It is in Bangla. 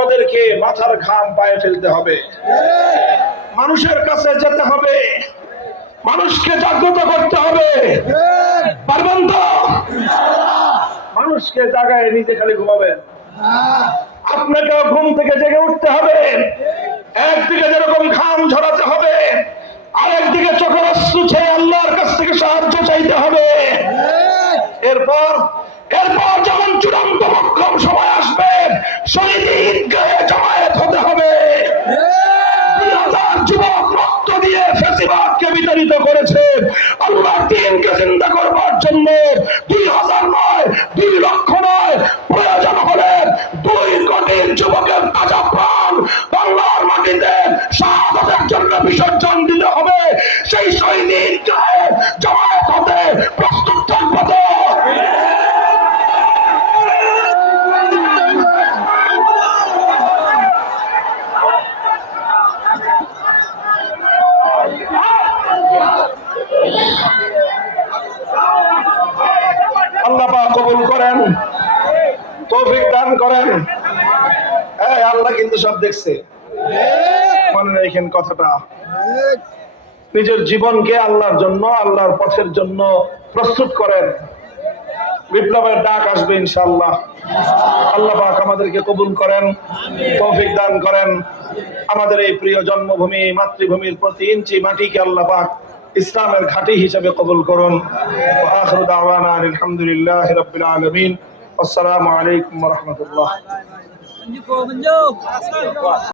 আপনাদেরকে মাথার ঘাম পায়ে ফেলতে হবে, মানুষের কাছে যেতে হবে, মানুষকে জাগ্রত করতে হবে। পারবেন তো? মানুষকে জাগায় নিজে খালি ঘুমাবেন? আপনাকেও ঘুম থেকে জেগে উঠতে হবে। একদিকে যেরকম ঘাম ঝরাতে হবে, আরেকদিকে চোখের অশ্রু ছেড়ে আল্লাহর কাছ থেকে সাহায্য চাইতে হবে। এরপর যখন চূড়ান্ত মক্ষম সময় আসবে, শহীদ ঈদগাহে জমায়েত হতে হবে। 2000 যুবক রক্ত দিয়ে ফ্যাসিবাদকে বিতাড়িত করেছে আল্লাহর দ্বীনকে জিন্দা করবার জন্য। 2000 নয়, 2 লক্ষ নয়, প্রয়োজন হলে 2 কোটি যুবকের তাজা প্রাণ বাংলার মাটিতে শাহাদাতের জন্য বিসর্জন দিতে হবে। সেই শহীদ ঈদগাহে জমায়েত হতে প্রস্তুত থাকবো তো? আল্লাহ পাক কবুল করেন, তৌফিক দান করেন। আল্লাহ কিন্তু সব দেখছে, মনে রাখেন কথাটা। নিজের জীবনকে আল্লাহর জন্য, আল্লাহর পথের জন্য প্রস্তুত করেন। বিপ্লবের ডাক আসবে ইনশাআল্লাহ। আল্লাহ পাক আমাদেরকে কবুল করেন, তৌফিক দান করেন। আমাদের এই প্রিয় জন্মভূমি, মাতৃভূমির প্রতি ইঞ্চি মাটিকে আল্লাহ পাক ইসলামের ঘাঁটি হিসেবে কবুল করুন। ওয়া আখিরু দাওয়ানা আলহামদুলিল্লাহি রাব্বিল আলামিন। আসসালামু আলাইকুম ওয়া রাহমাতুল্লাহ।